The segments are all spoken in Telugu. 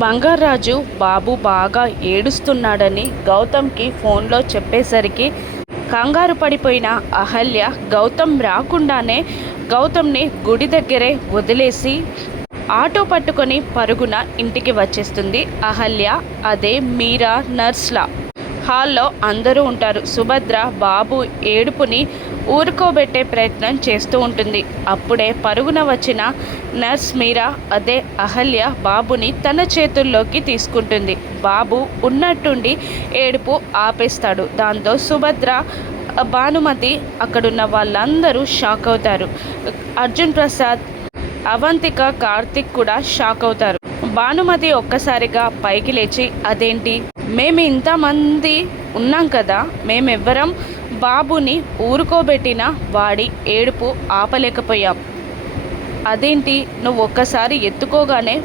బంగారాజు బాబు బాగా ఏడుస్తున్నాడని గౌతమ్కి ఫోన్లో చెప్పేసరికి కంగారు పడిపోయిన అహల్య గౌతమ్ రాకుండానే గౌతమ్ని గుడి దగ్గరే వదిలేసి ఆటో పట్టుకొని పరుగున ఇంటికి వచ్చేస్తుంది అహల్య. అదే మీరా నర్స్లా. హాల్లో అందరూ ఉంటారు. సుభద్ర బాబు ఏడుపుని ఊరుకోబెట్టే ప్రయత్నం చేస్తూ ఉంటుంది. అప్పుడే పరుగున వచ్చిన నర్స్ మీరా అదే అహల్య బాబుని తన చేతుల్లోకి తీసుకుంటుంది. బాబు ఉన్నట్టుండి ఏడుపు ఆపేస్తాడు. దాంతో సుభద్ర, భానుమతి, అక్కడున్న వాళ్ళందరూ షాక్ అవుతారు. అర్జున్ ప్రసాద్, అవంతిక, కార్తిక్ కూడా షాక్ అవుతారు. భానుమతి ఒక్కసారిగా పైకి లేచి, అదేంటి, మేము ఇంతమంది ఉన్నాం కదా, మేమెవ్వరం బాబుని ఊరుకోబెట్టిన వాడి ఏడుపు ఆపలేకపోయాం. అదేంటి, నువ్వు ఒక్కసారి ఎత్తుకోగానే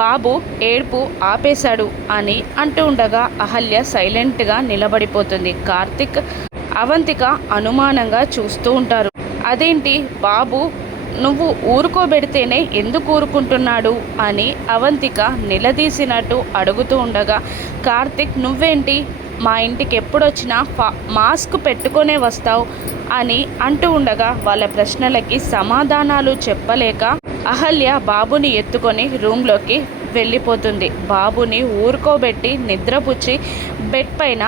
బాబు ఏడుపు ఆపేశాడు అని అంటూ ఉండగా అహల్య సైలెంట్గా నిలబడిపోతుంది. కార్తిక్, అవంతిక అనుమానంగా చూస్తూ ఉంటారు. అదేంటి, బాబు నువ్వు ఊరుకోబెడితేనే ఎందుకు ఊరుకుంటున్నాడు అని అవంతిక నిలదీసినట్టు అడుగుతూ ఉండగా కార్తిక్, నువ్వేంటి మా ఇంటికి ఎప్పుడొచ్చినా మాస్క్ పెట్టుకొనే వస్తావు అని అంటూ ఉండగా వాళ్ళ ప్రశ్నలకి సమాధానాలు చెప్పలేక అహల్య బాబుని ఎత్తుకొని రూమ్లోకి వెళ్ళిపోతుంది. బాబుని ఊరుకోబెట్టి నిద్రపుచ్చి బెడ్ పైన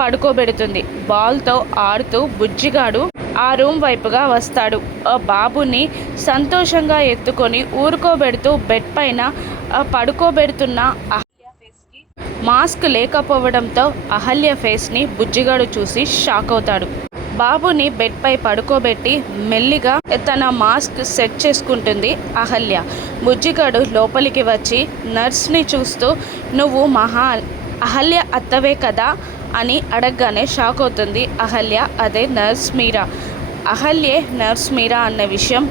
పడుకోబెడుతుంది. బాల్తో ఆడుతూ బుజ్జిగాడు ఆ రూమ్ వైపుగా వస్తాడు. బాబుని సంతోషంగా ఎత్తుకొని ఊరుకోబెడుతూ బెడ్ పైన పడుకోబెడుతున్న అహల్య ఫేస్కి మాస్క్ లేకపోవడంతో అహల్య ఫేస్ని బుజ్జిగాడు చూసి షాక్ అవుతాడు. బాబుని బెడ్ పై పడుకోబెట్టి మెల్లిగా తన మాస్క్ సెట్ చేసుకుంటుంది అహల్య. బుజ్జిగాడు లోపలికి వచ్చి నర్స్ని చూస్తూ, నువ్వు అహల్య అత్తవే కదా అని అడగగానే షాక్ అవుతుంది అహల్య. అదే నర్స్ మీరా. అహల్యే నర్స్ మీరా అన్న విషయం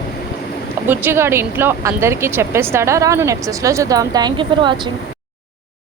బుజ్జిగాడు ఇంట్లో అందరికీ చెప్పేస్తాడా? రాను ఎపిసోడ్స్లో చూద్దాం. Thank you for watching.